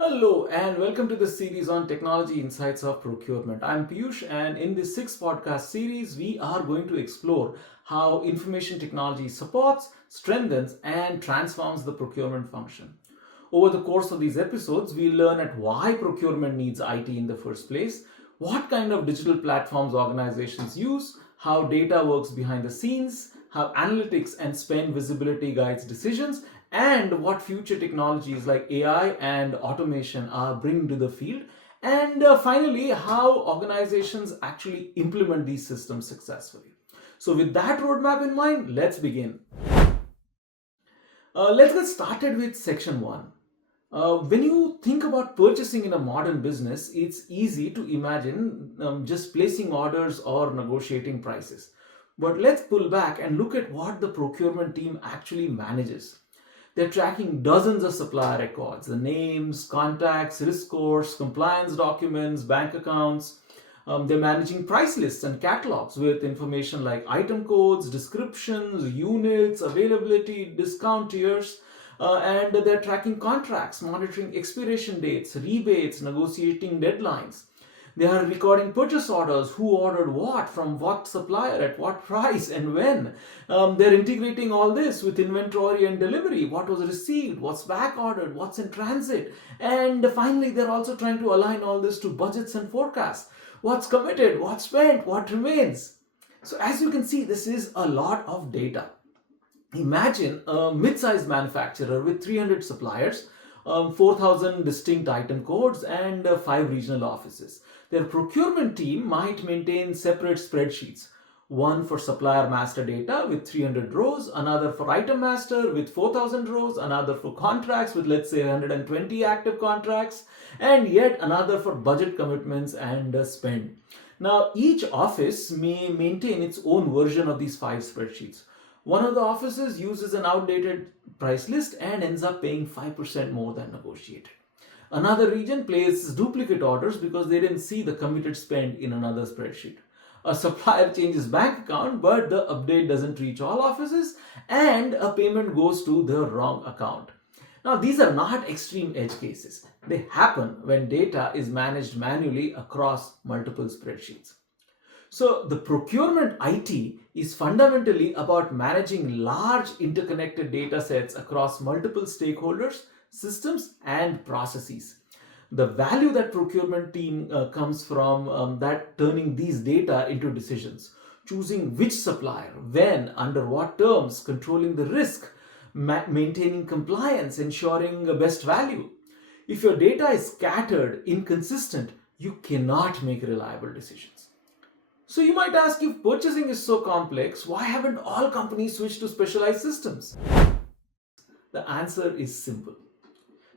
Hello and welcome to the series on technology insights of procurement. I'm Piyush, and in this sixth podcast series, we are going to explore how information technology supports, strengthens, and transforms the procurement function. Over the course of these episodes, we learn at why procurement needs IT in the first place, what kind of digital platforms organizations use, how data works behind the scenes, how analytics and spend visibility guides decisions, and what future technologies like AI and automation are bringing to the field, and finally, how organizations actually implement these systems successfully. So, with that roadmap in mind, let's begin. Let's get started with section one. When you think about purchasing in a modern business, it's easy to imagine just placing orders or negotiating prices. But let's pull back and look at what the procurement team actually manages. They're tracking dozens of supplier records, the names, contacts, risk scores, compliance documents, bank accounts. They're managing price lists and catalogs with information like item codes, descriptions, units, availability, discount tiers, and they're tracking contracts, monitoring expiration dates, rebates, negotiating deadlines. They are recording purchase orders, who ordered what, from what supplier, at what price, and when. They're integrating all this with inventory and delivery, what was received, what's back ordered, what's in transit. And finally, they're also trying to align all this to budgets and forecasts. What's committed, what's spent, what remains. So, as you can see, this is a lot of data. Imagine a mid-sized manufacturer with 300 suppliers, 4,000 distinct item codes, and 5 regional offices. Their procurement team might maintain separate spreadsheets, one for supplier master data with 300 rows, another for item master with 4,000 rows, another for contracts with, let's say, 120 active contracts, and yet another for budget commitments and spend. Now, each office may maintain its own version of these 5 spreadsheets. One of the offices uses an outdated price list and ends up paying 5% more than negotiated. Another region places duplicate orders because they didn't see the committed spend in another spreadsheet. A supplier changes bank account, but the update doesn't reach all offices, and a payment goes to the wrong account. Now, these are not extreme edge cases. They happen when data is managed manually across multiple spreadsheets. So, the procurement IT is fundamentally about managing large interconnected data sets across multiple stakeholders, systems, and processes. The value that procurement team comes from that turning these data into decisions, choosing which supplier, when, under what terms, controlling the risk, maintaining compliance, ensuring best value. If your data is scattered, inconsistent, you cannot make reliable decisions. So you might ask, if purchasing is so complex, why haven't all companies switched to specialized systems? The answer is simple.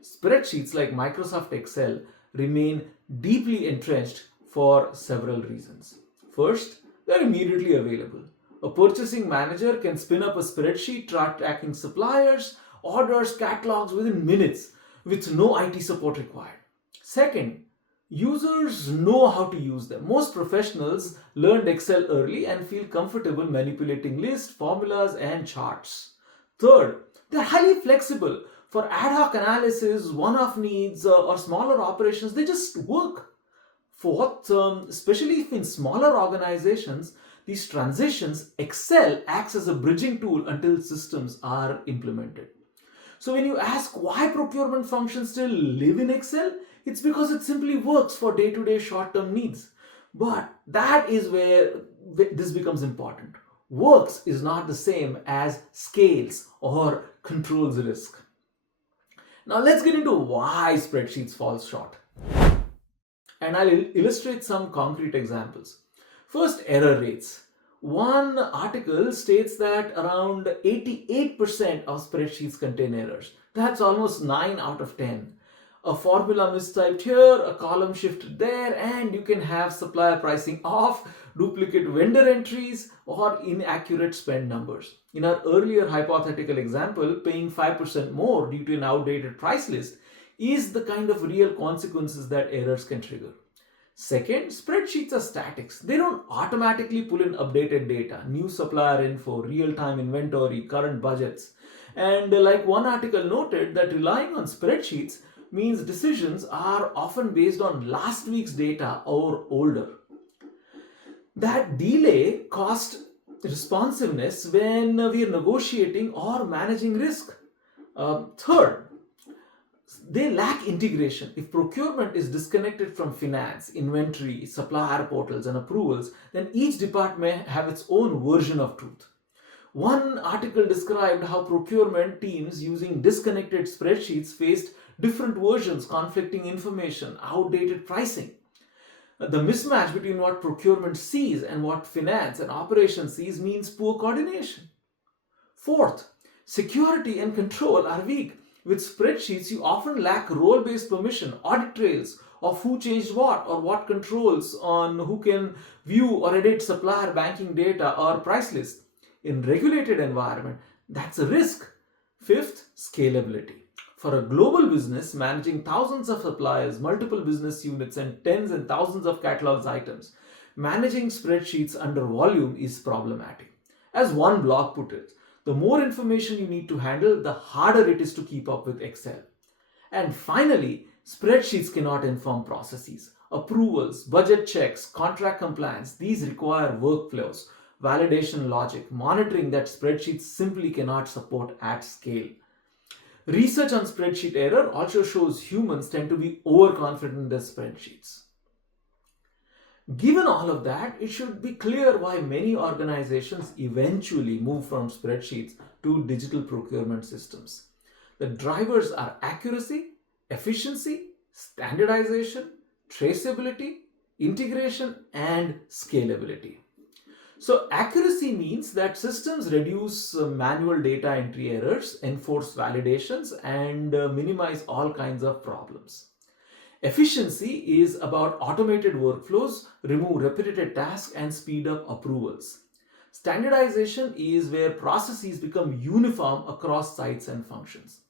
Spreadsheets like Microsoft Excel remain deeply entrenched for several reasons. First, they're immediately available. A purchasing manager can spin up a spreadsheet tracking suppliers, orders, catalogs within minutes with no IT support required. Second, users know how to use them. Most professionals learned Excel early and feel comfortable manipulating lists, formulas, and charts. Third, they're highly flexible. For ad hoc analysis, one off needs, or smaller operations, they just work. Fourth, especially if in smaller organizations, these transitions, Excel acts as a bridging tool until systems are implemented. So when you ask why procurement functions still live in Excel, it's because it simply works for day-to-day short-term needs. But that is where this becomes important. Works is not the same as scales or controls risk. Now let's get into why spreadsheets fall short. And I'll illustrate some concrete examples. First, error rates. One article states that around 88% of spreadsheets contain errors. That's almost 9 out of 10. A formula mistyped here, a column shifted there, and you can have supplier pricing off, duplicate vendor entries, or inaccurate spend numbers. In our earlier hypothetical example, paying 5% more due to an outdated price list is the kind of real consequences that errors can trigger. Second, spreadsheets are statics. They don't automatically pull in updated data, new supplier info, real time inventory, current budgets. And like one article noted, that relying on spreadsheets means decisions are often based on last week's data or older. That delay cost responsiveness when we are negotiating or managing risk. Third, they lack integration. If procurement is disconnected from finance, inventory, supplier portals, and approvals, then each department may have its own version of truth. One article described how procurement teams using disconnected spreadsheets faced different versions, conflicting information, outdated pricing. The mismatch between what procurement sees and what finance and operations sees means poor coordination. Fourth, security and control are weak. With spreadsheets, you often lack role based permission, audit trails of who changed what or what controls on who can view or edit supplier banking data or price list. In regulated environment, that's a risk. Fifth, scalability. For a global business managing thousands of suppliers, multiple business units, and tens and thousands of catalogs items, managing spreadsheets under volume is problematic. As one blog put it, the more information you need to handle, the harder it is to keep up with Excel. And finally, spreadsheets cannot inform processes. Approvals, budget checks, contract compliance, these require workflows, validation logic, monitoring that spreadsheets simply cannot support at scale. Research on spreadsheet error also shows humans tend to be overconfident in their spreadsheets. Given all of that, it should be clear why many organizations eventually move from spreadsheets to digital procurement systems. The drivers are accuracy, efficiency, standardization, traceability, integration, and scalability. So, accuracy means that systems reduce manual data entry errors, enforce validations, and minimize all kinds of problems. Efficiency is about automated workflows, remove repetitive tasks, and speed up approvals. Standardization is where processes become uniform across sites and functions.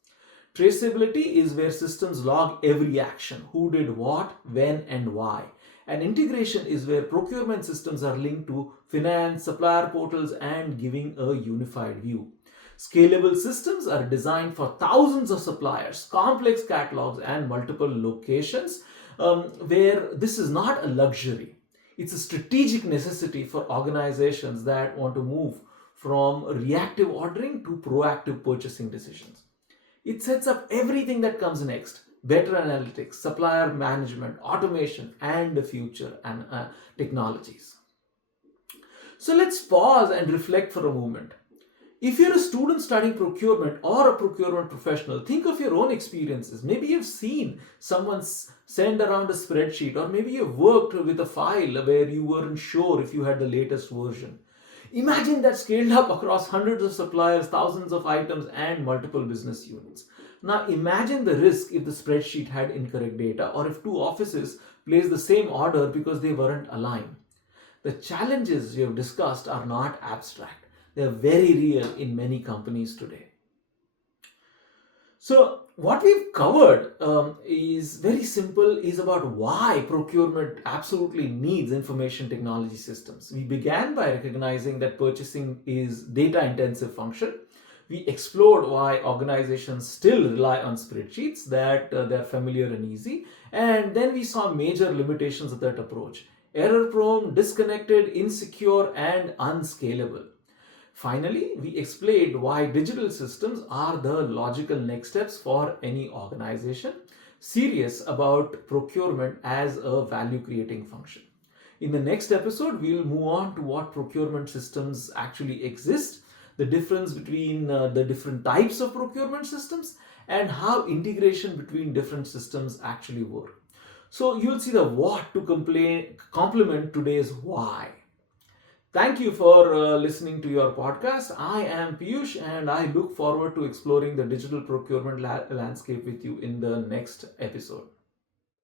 Traceability is where systems log every action, who did what, when, and why. And integration is where procurement systems are linked to finance, supplier portals, and giving a unified view. Scalable systems are designed for thousands of suppliers, complex catalogs, and multiple locations, where this is not a luxury. It's a strategic necessity for organizations that want to move from reactive ordering to proactive purchasing decisions. It sets up everything that comes next: better analytics, supplier management, automation, and the future and technologies. So let's pause and reflect for a moment. If you're a student studying procurement or a procurement professional, think of your own experiences. Maybe you've seen someone send around a spreadsheet, or maybe you've worked with a file where you weren't sure if you had the latest version. Imagine that scaled up across hundreds of suppliers, thousands of items, and multiple business units. Now imagine the risk if the spreadsheet had incorrect data, or if two offices placed the same order because they weren't aligned. The challenges we have discussed are not abstract. They are very real in many companies today. So what we've covered is very simple, is about why procurement absolutely needs information technology systems. We began by recognizing that purchasing is data intensive function. We explored why organizations still rely on spreadsheets, that they're familiar and easy. And then we saw major limitations of that approach: error prone, disconnected, insecure, and unscalable. Finally, we explained why digital systems are the logical next steps for any organization serious about procurement as a value creating function. In the next episode, we'll move on to what procurement systems actually exist, the difference between the different types of procurement systems, and how integration between different systems actually work. So you'll see the what to complement today's why. Thank you for listening to your podcast. I am Piyush, and I look forward to exploring the digital procurement landscape with you in the next episode.